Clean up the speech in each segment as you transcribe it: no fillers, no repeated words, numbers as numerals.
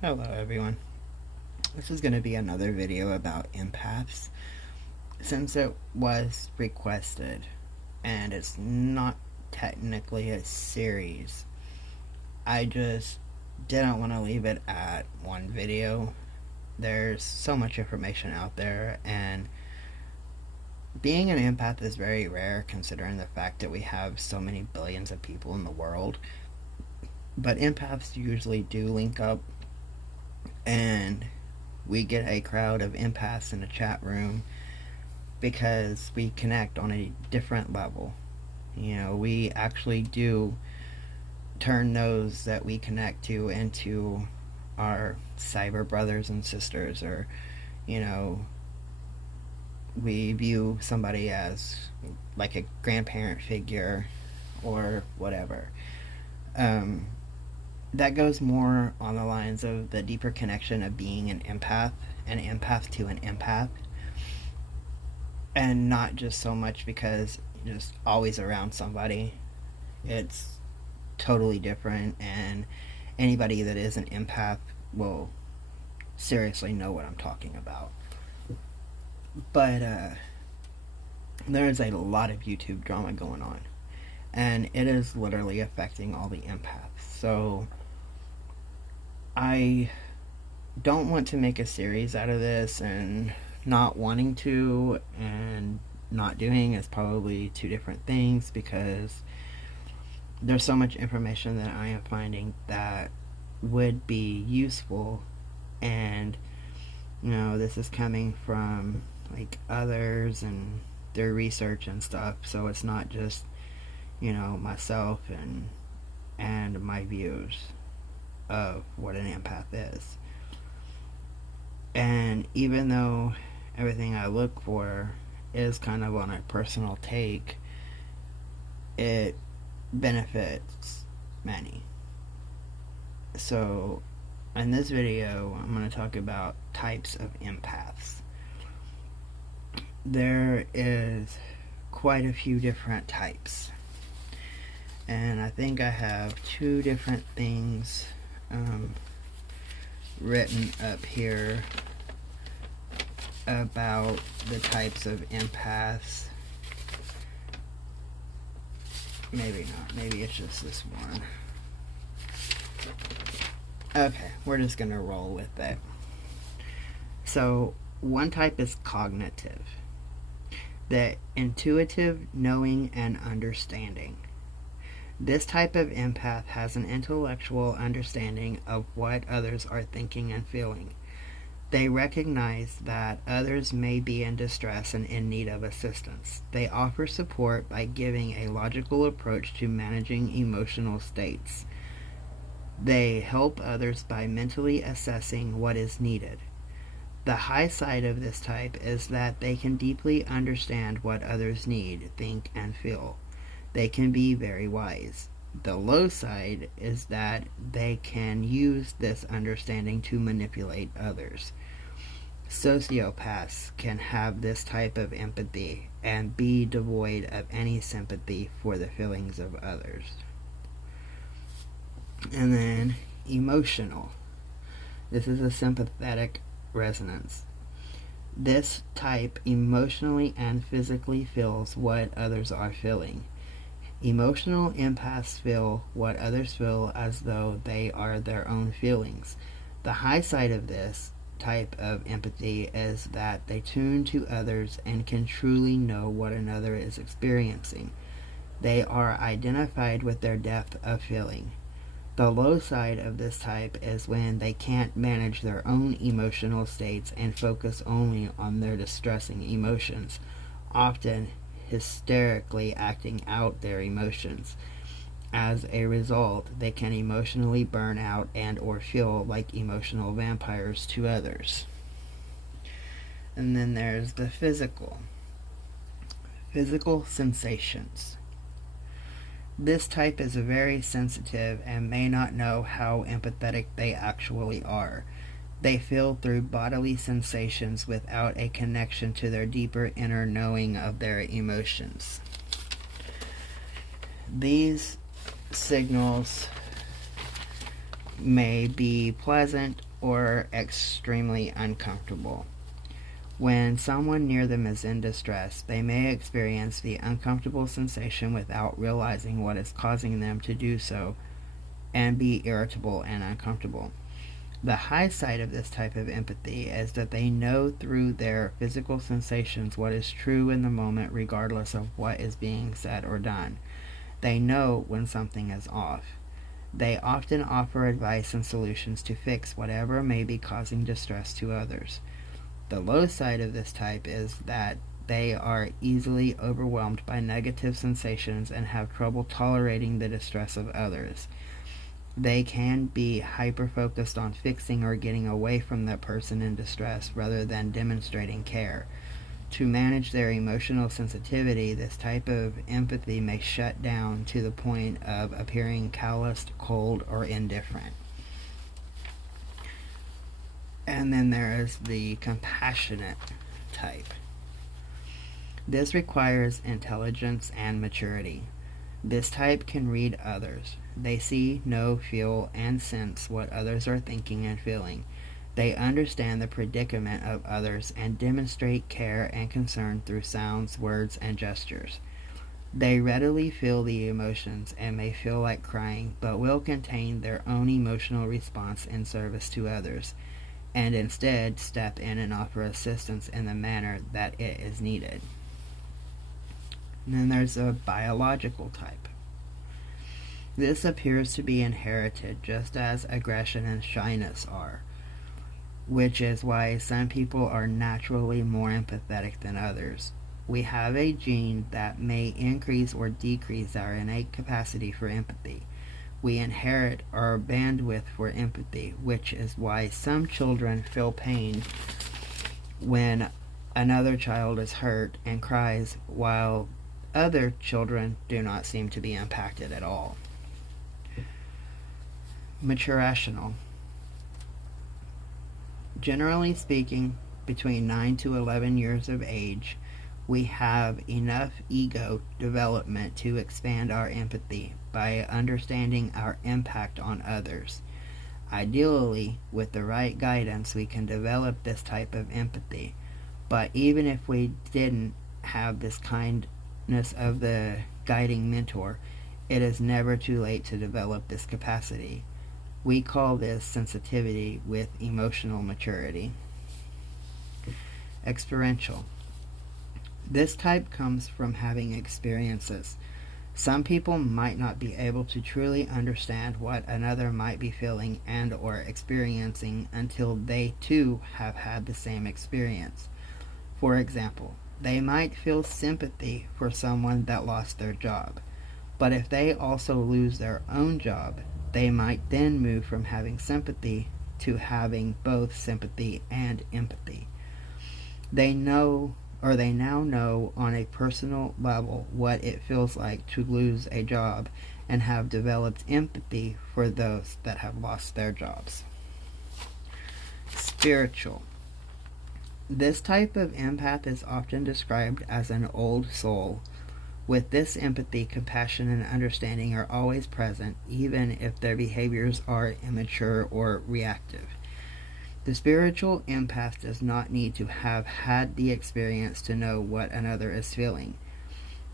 Hello everyone. This is going to be another video about empaths since it was requested and it's not technically a series. I just didn't want to leave it at one video. There's so much information out there, and being an empath is very rare considering the fact that we have so many billions of people in the world. But empaths usually do link up, and we get a crowd of empaths in a chat room because we connect on a different level. We actually do turn those that we connect to into our cyber brothers and sisters, or, you know, we view somebody as like a grandparent figure or whatever. Um, that goes more on the lines of the deeper connection of being an empath to an empath, and not just so much because you're just always around somebody. It's totally different, and anybody that is an empath will seriously know what I'm talking about. But there's a lot of YouTube drama going on, and it is literally affecting all the empaths. So I don't want to make a series out of this, and not wanting to and not doing is probably two different things, because there's so much information that I am finding that would be useful, and this is coming from like others and their research and stuff, so it's not just myself and my views of what an empath is. And even though everything I look for is kind of on a personal take, it benefits many. So in this video, I'm going to talk about types of empaths. There is quite a few different types, and I think I have two different things written up here about the types of empaths. Maybe not. Maybe it's just this one. Okay, we're just gonna roll with it. So, one type is cognitive. The intuitive knowing and understanding. This type of empath has an intellectual understanding of what others are thinking and feeling. They recognize that others may be in distress and in need of assistance. They offer support by giving a logical approach to managing emotional states. They help others by mentally assessing what is needed. The high side of this type is that they can deeply understand what others need, think, and feel. They can be very wise. The low side is that they can use this understanding to manipulate others. Sociopaths can have this type of empathy and be devoid of any sympathy for the feelings of others. And then emotional. This is a sympathetic resonance. This type emotionally and physically feels what others are feeling. Emotional empaths feel what others feel as though they are their own feelings. The high side of this type of empathy is that they tune to others and can truly know what another is experiencing. They are identified with their depth of feeling. The low side of this type is when they can't manage their own emotional states and focus only on their distressing emotions, often hysterically acting out their emotions. As a result, they can emotionally burn out and or feel like emotional vampires to others. And then there's the physical sensations. This type is very sensitive and may not know how empathetic they actually are. They feel through bodily sensations without a connection to their deeper inner knowing of their emotions. These signals may be pleasant or extremely uncomfortable. When someone near them is in distress, they may experience the uncomfortable sensation without realizing what is causing them to do so and be irritable and uncomfortable. The high side of this type of empathy is that they know through their physical sensations what is true in the moment, regardless of what is being said or done. They know when something is off. They often offer advice and solutions to fix whatever may be causing distress to others. The low side of this type is that they are easily overwhelmed by negative sensations and have trouble tolerating the distress of others. They can be hyper-focused on fixing or getting away from the person in distress rather than demonstrating care. To manage their emotional sensitivity, this type of empathy may shut down to the point of appearing calloused, cold, or indifferent. And then there is the compassionate type. This requires intelligence and maturity. This type can read others. They see, know, feel, and sense what others are thinking and feeling. They understand the predicament of others and demonstrate care and concern through sounds, words, and gestures. They readily feel the emotions and may feel like crying, but will contain their own emotional response in service to others, and instead step in and offer assistance in the manner that it is needed. And then there's a biological type. This appears to be inherited just as aggression and shyness are, which is why some people are naturally more empathetic than others. We have a gene that may increase or decrease our innate capacity for empathy. We inherit our bandwidth for empathy, which is why some children feel pain when another child is hurt and cries, while other children do not seem to be impacted at all. Maturational. Generally speaking, between 9 to 11 years of age, we have enough ego development to expand our empathy by understanding our impact on others. Ideally, with the right guidance, we can develop this type of empathy. But even if we didn't have this kindness of the guiding mentor, it is never too late to develop this capacity. We call this sensitivity with emotional maturity. Experiential. This type comes from having experiences. Some people might not be able to truly understand what another might be feeling and or experiencing until they too have had the same experience. For example, they might feel sympathy for someone that lost their job, but if they also lose their own job, they might then move from having sympathy to having both sympathy and empathy. They now know on a personal level what it feels like to lose a job and have developed empathy for those that have lost their jobs. Spiritual. This type of empath is often described as an old soul. With this empathy, compassion, and understanding are always present, even if their behaviors are immature or reactive. The spiritual empath does not need to have had the experience to know what another is feeling.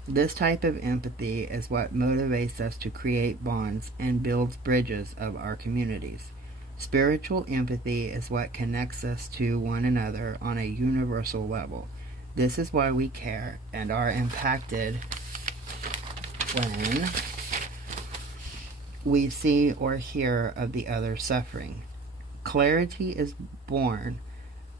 This type of empathy is what motivates us to create bonds and builds bridges of our communities. Spiritual empathy is what connects us to one another on a universal level. This is why we care and are impacted when we see or hear of the other suffering. Clarity is born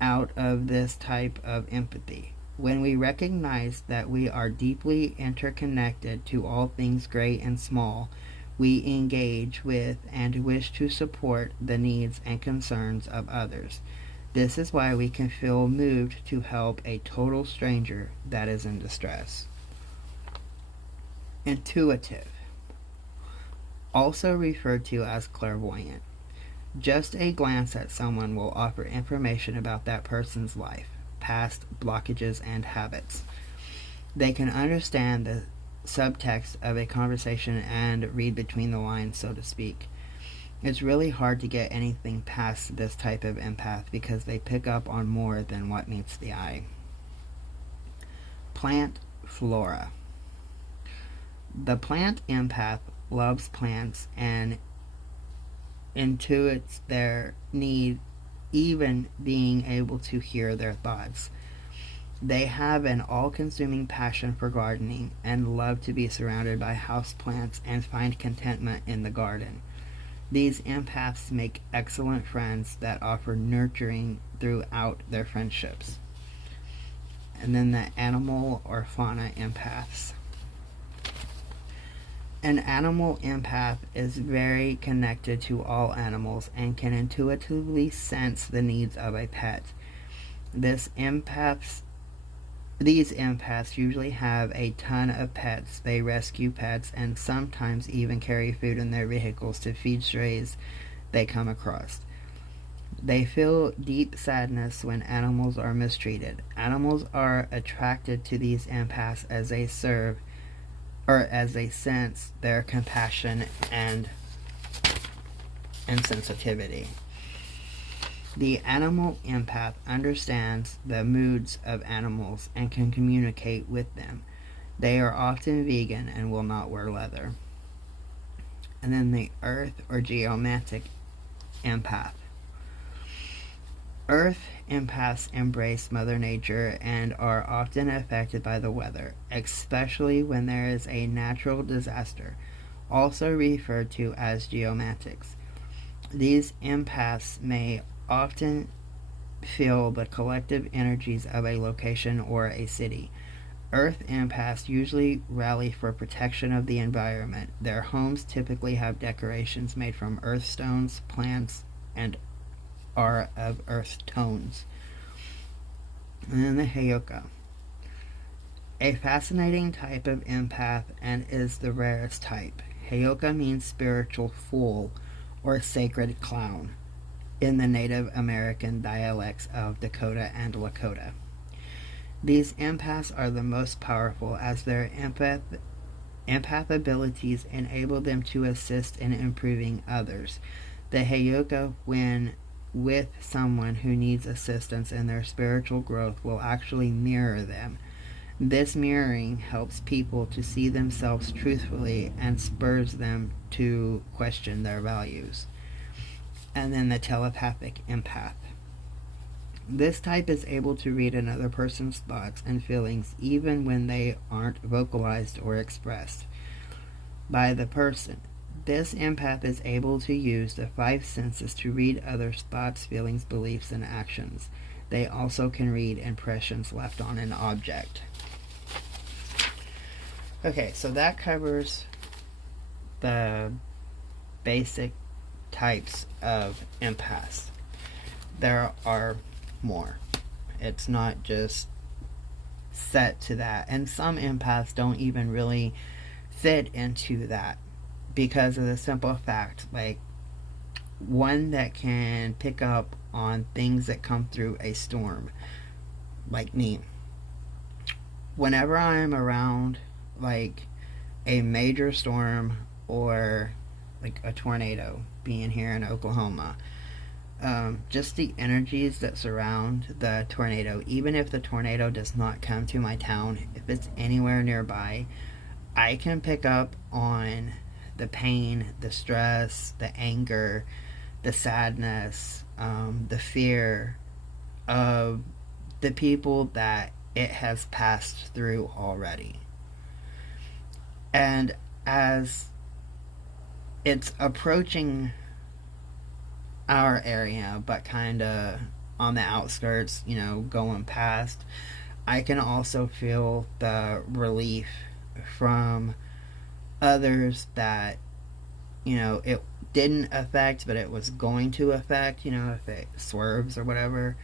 out of this type of empathy. When we recognize that we are deeply interconnected to all things great and small, we engage with and wish to support the needs and concerns of others. This is why we can feel moved to help a total stranger that is in distress. Intuitive, also referred to as clairvoyant. Just a glance at someone will offer information about that person's life, past, blockages, and habits. They can understand the subtext of a conversation and read between the lines, so to speak. It's really hard to get anything past this type of empath because they pick up on more than what meets the eye. Plant flora. The plant empath loves plants and intuits their need, even being able to hear their thoughts. They have an all-consuming passion for gardening and love to be surrounded by houseplants and find contentment in the garden. These empaths make excellent friends that offer nurturing throughout their friendships. And then the animal or fauna empaths. An animal empath is very connected to all animals and can intuitively sense the needs of a pet. These empaths usually have a ton of pets. They rescue pets and sometimes even carry food in their vehicles to feed strays they come across. They feel deep sadness when animals are mistreated. Animals are attracted to these empaths as they sense their compassion and sensitivity. The animal empath understands the moods of animals and can communicate with them. They are often vegan and will not wear leather. And then the earth or geomantic empath. Earth empaths embrace Mother Nature and are often affected by the weather, especially when there is a natural disaster, also referred to as geomatics. These empaths may often feel the collective energies of a location or a city. Earth empaths usually rally for protection of the environment. Their homes typically have decorations made from earth stones, plants, and are of earth tones. And then the Heyoka. A fascinating type of empath and is the rarest type. Heyoka means spiritual fool or sacred clown in the Native American dialects of Dakota and Lakota. These empaths are the most powerful as their empath abilities enable them to assist in improving others. The Heyoka, when with someone who needs assistance in their spiritual growth, will actually mirror them. This mirroring helps people to see themselves truthfully and spurs them to question their values. And then the telepathic empath. This type is able to read another person's thoughts and feelings even when they aren't vocalized or expressed by the person. This empath is able to use the five senses to read others' thoughts, feelings, beliefs, and actions. They also can read impressions left on an object. Okay, so that covers the basic types of empaths. There are more. It's not just set to that. And some empaths don't even really fit into that because of the simple fact, like one that can pick up on things that come through a storm, like me. Whenever I'm around like a major storm or like a tornado, being here in Oklahoma, just the energies that surround the tornado, even if the tornado does not come to my town, if it's anywhere nearby, I can pick up on the pain, the stress, the anger, the sadness, the fear of the people that it has passed through already. And as it's approaching our area, but kind of on the outskirts, going past, I can also feel the relief from others that it didn't affect, but it was going to affect, if it swerves or whatever.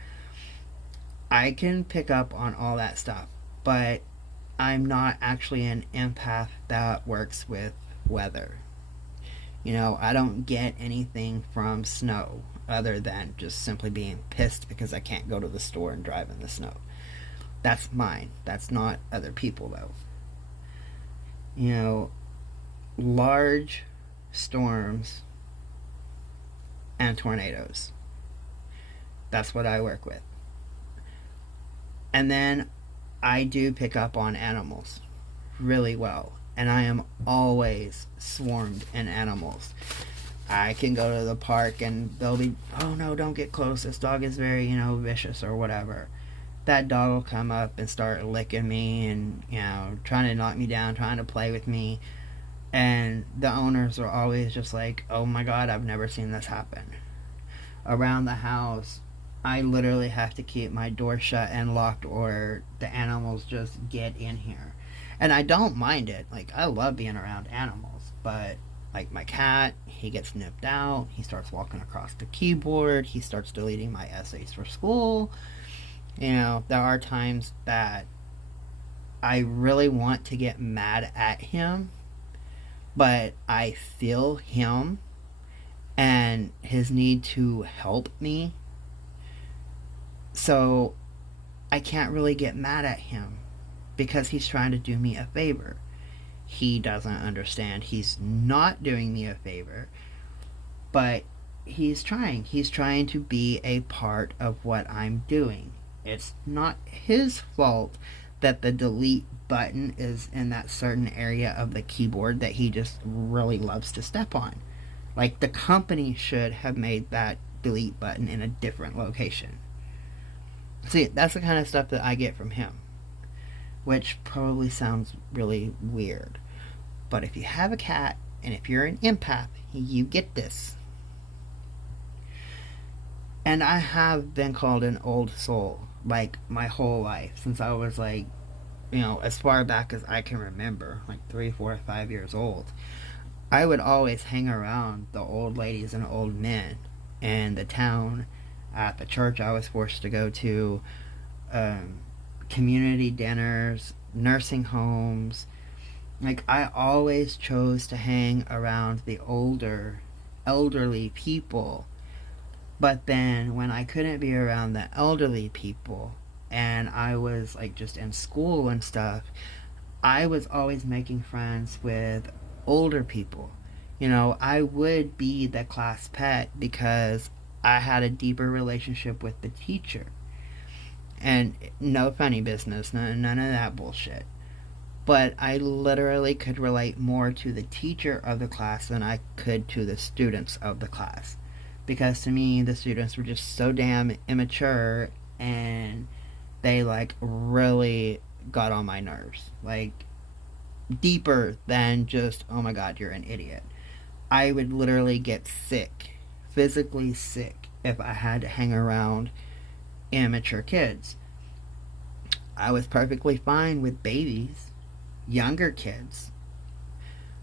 I can pick up on all that stuff, but I'm not actually an empath that works with weather. I don't get anything from snow other than just simply being pissed because I can't go to the store and drive in the snow. That's mine. That's not other people, though. Large storms and tornadoes. That's what I work with. And then I do pick up on animals really well. And I am always swarmed in animals. I can go to the park and they'll be, oh no, don't get close. This dog is very, vicious or whatever. That dog will come up and start licking me and, trying to knock me down, trying to play with me. And the owners are always just like, oh my god, I've never seen this happen. Around the house, I literally have to keep my door shut and locked or the animals just get in here. And I don't mind it. Like, I love being around animals, but like my cat, he gets nipped out, he starts walking across the keyboard, he starts deleting my essays for school. There are times that I really want to get mad at him, but I feel him and his need to help me. So I can't really get mad at him because he's trying to do me a favor. He doesn't understand he's not doing me a favor, but he's trying. He's trying to be a part of what I'm doing. It's not his fault that the delete button is in that certain area of the keyboard that he just really loves to step on. Like, the company should have made that delete button in a different location. See, that's the kind of stuff that I get from him, which probably sounds really weird. But if you have a cat and if you're an empath, you get this. And I have been called an old soul, like, my whole life, since I was like, as far back as I can remember, like 3, 4, 5 years old. I would always hang around the old ladies and old men in the town, at the church I was forced to go to, community dinners, nursing homes. Like, I always chose to hang around the elderly people. But then when I couldn't be around the elderly people and I was like just in school and stuff, I was always making friends with older people. I would be the class pet because I had a deeper relationship with the teacher. And no funny business, none of that bullshit. But I literally could relate more to the teacher of the class than I could to the students of the class. Because to me, the students were just so damn immature and they like really got on my nerves. Like, deeper than just, oh my god, you're an idiot. I would literally get sick, physically sick, if I had to hang around immature kids. I was perfectly fine with babies, younger kids.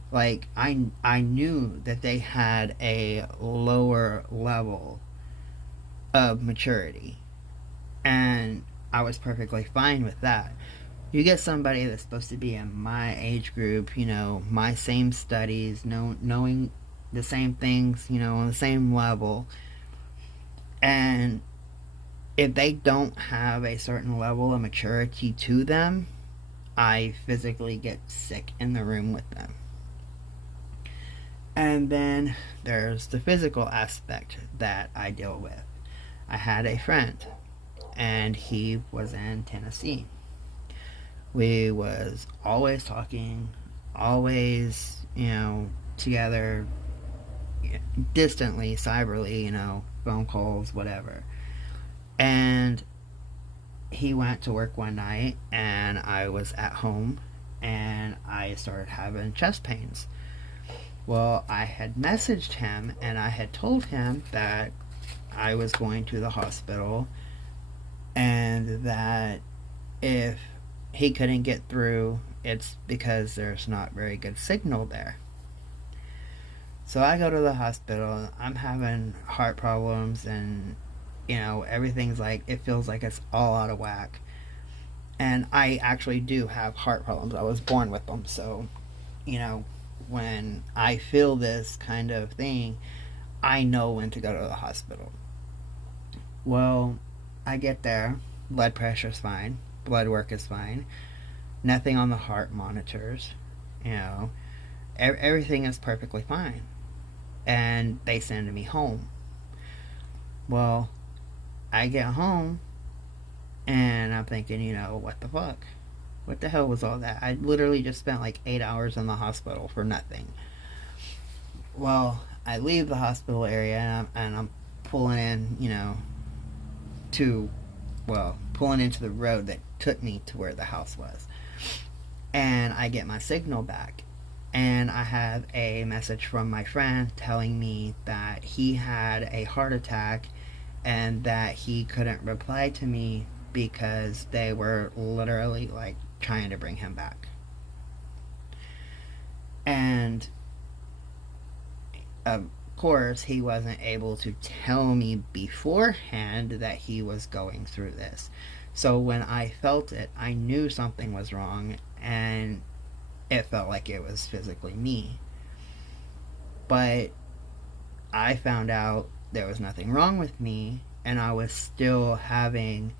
Like, I knew that they had a lower level of maturity. And I was perfectly fine with that. You get somebody that's supposed to be in my age group, my same studies, knowing the same things, on the same level. And if they don't have a certain level of maturity to them, I physically get sick in the room with them. And then there's the physical aspect that I deal with. I had a friend, and he was in Tennessee. We was always talking, always, together, distantly, cyberly, phone calls, whatever. And he went to work one night, and I was at home, and I started having chest pains. Well, I had messaged him and I had told him that I was going to the hospital and that if he couldn't get through, it's because there's not very good signal there. So I go to the hospital, I'm having heart problems and, everything's like, it feels like it's all out of whack. And I actually do have heart problems. I was born with them, so, when I feel this kind of thing, I know when to go to the hospital. Well, I get there, blood pressure's fine, blood work is fine, nothing on the heart monitors, everything is perfectly fine. And they send me home. Well, I get home and I'm thinking, what the fuck? What the hell was all that? I literally just spent like 8 hours in the hospital for nothing. Well, I leave the hospital area and I'm pulling in, to, pulling into the road that took me to where the house was. And I get my signal back. And I have a message from my friend telling me that he had a heart attack and that he couldn't reply to me because they were literally like trying to bring him back. And of course, he wasn't able to tell me beforehand that he was going through this. So when I felt it, I knew something was wrong, and it felt like it was physically me. But I found out there was nothing wrong with me, and I was still having,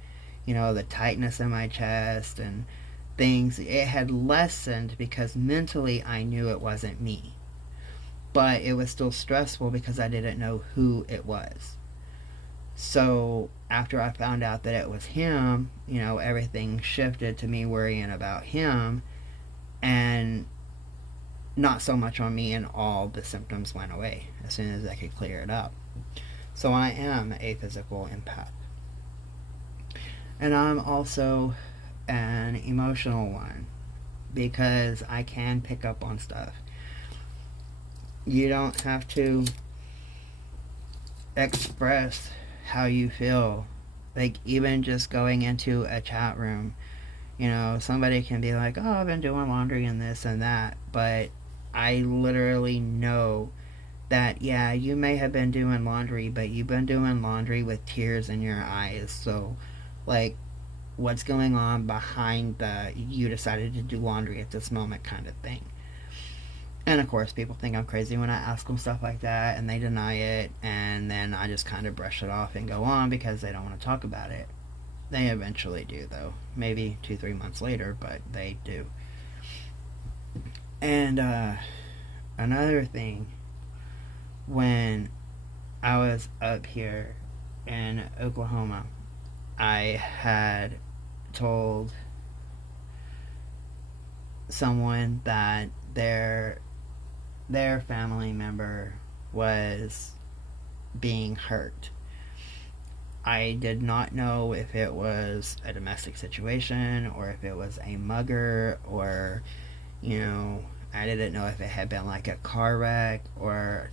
the tightness in my chest and things. It had lessened because mentally I knew it wasn't me. But it was still stressful because I didn't know who it was. So after I found out that it was him, everything shifted to me worrying about him and not so much on me, and all the symptoms went away as soon as I could clear it up. So I am a physical empath. And I'm also an emotional one because I can pick up on stuff. You don't have to express how you feel. Like, even just going into a chat room, somebody can be like, oh, I've been doing laundry and this and that. But I literally know that, yeah, you may have been doing laundry, but you've been doing laundry with tears in your eyes. So, like, what's going on behind the you decided to do laundry at this moment kind of thing. And of course, people think I'm crazy when I ask them stuff like that, and they deny it, and then I just kind of brush it off and go on because they don't want to talk about it. They eventually do, though. Maybe 2-3 months later, but they do. And another thing, when I was up here in Oklahoma, I had told someone that their family member was being hurt. I did not know if it was a domestic situation or if it was a mugger, or I didn't know if it had been like a car wreck, or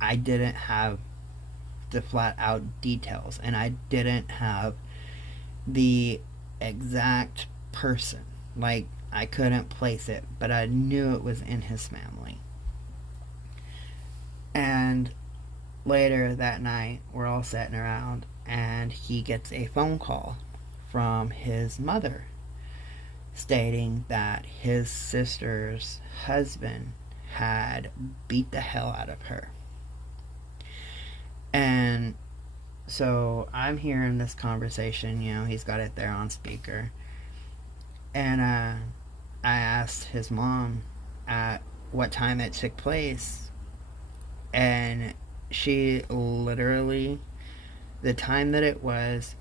I didn't have the flat out details, and I didn't have the exact person. Like, I couldn't place it, but I knew it was in his family. And later that night, we're all sitting around, and he gets a phone call from his mother stating that his sister's husband had beat the hell out of her. And so I'm hearing this conversation, he's got it there on speaker. And I asked his mom at what time it took place, and she literally, the time that it was,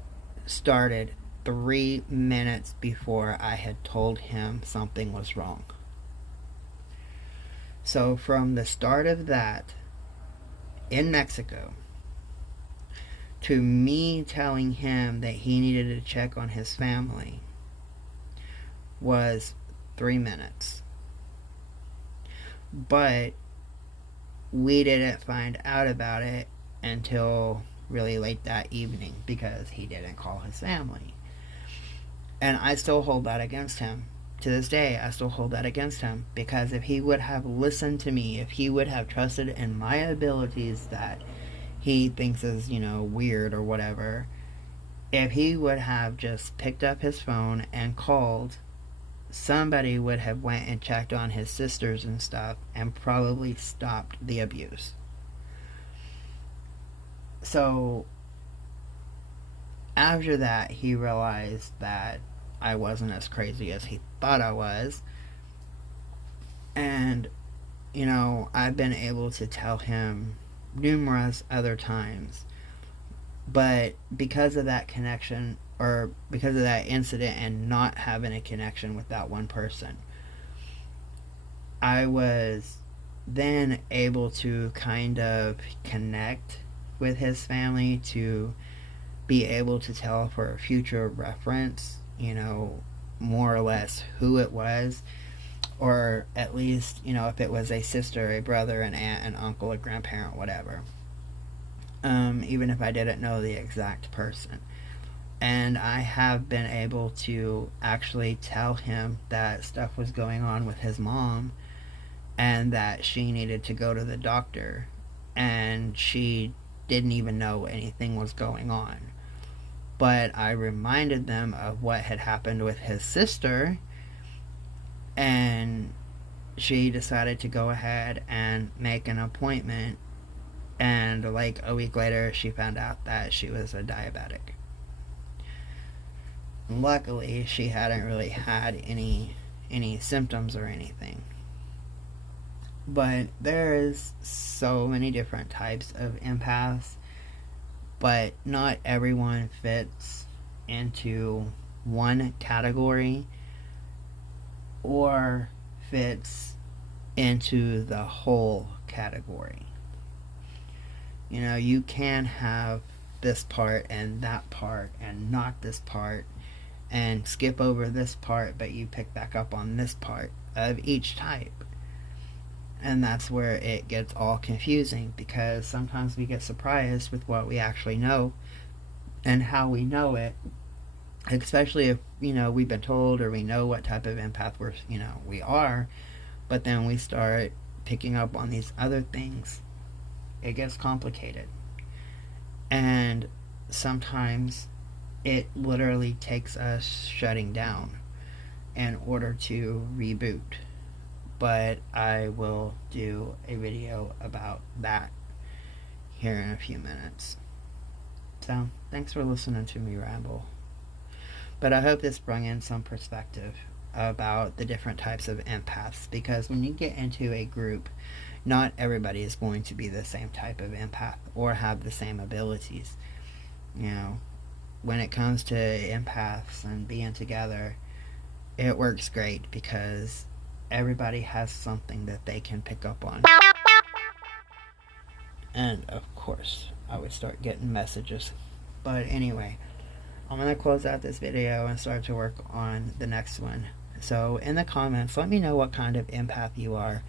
started 3 minutes before I had told him something was wrong. So from the start of that in Mexico to me telling him that he needed to check on his family was 3 minutes. But we didn't find out about it until really late that evening because he didn't call his family. And I still hold that against him. To this day, I still hold that against him, because if he would have listened to me, if he would have trusted in my abilities that he thinks is, weird or whatever, if he would have just picked up his phone and called, somebody would have went and checked on his sisters and stuff and probably stopped the abuse. So after that, he realized that I wasn't as crazy as he thought I was. And, I've been able to tell him numerous other times But because of that connection, or because of that incident and not having a connection with that one person, I was then able to kind of connect with his family, to be able to tell for future reference, more or less who it was, or at least, if it was a sister, a brother, an aunt, an uncle, a grandparent, whatever. Even if I didn't know the exact person. And I have been able to actually tell him that stuff was going on with his mom and that she needed to go to the doctor, and she didn't even know anything was going on. But I reminded them of what had happened with his sister, and she decided to go ahead and make an appointment, and like a week later she found out that she was a diabetic. Luckily, she hadn't really had any symptoms or anything. But there is so many different types of empaths, but not everyone fits into one category or fits into the whole category. You can have this part and that part and not this part, and skip over this part, but you pick back up on this part of each type. And that's where it gets all confusing, because sometimes we get surprised with what we actually know and how we know it, especially if we've been told, or we know what type of empath we are, but then we start picking up on these other things. It gets complicated, and sometimes it literally takes us shutting down in order to reboot. But I will do a video about that here in a few minutes. So, thanks for listening to me ramble. But I hope this brought in some perspective about the different types of empaths, because when you get into a group, not everybody is going to be the same type of empath or have the same abilities. When it comes to empaths and being together, it works great because everybody has something that they can pick up on. And of course, I would start getting messages. But anyway, I'm going to close out this video and start to work on the next one. So in the comments, let me know what kind of empath you are.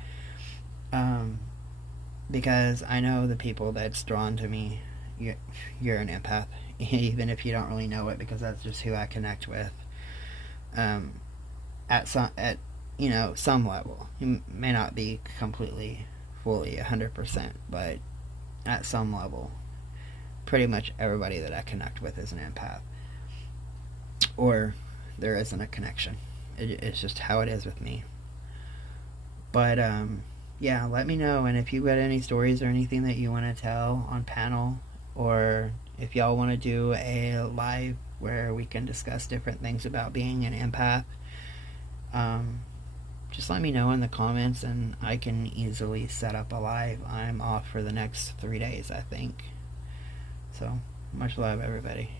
Because I know the people that's drawn to me, you're an empath, even if you don't really know it, because that's just who I connect with. At some level. You may not be completely, fully 100%, but at some level, pretty much everybody that I connect with is an empath. Or there isn't a connection. It's just how it is with me. But, yeah, let me know, and if you've got any stories or anything that you want to tell on panel, or if y'all want to do a live where we can discuss different things about being an empath, just let me know in the comments, and I can easily set up a live. I'm off for the next 3 days, I think. So, much love, everybody.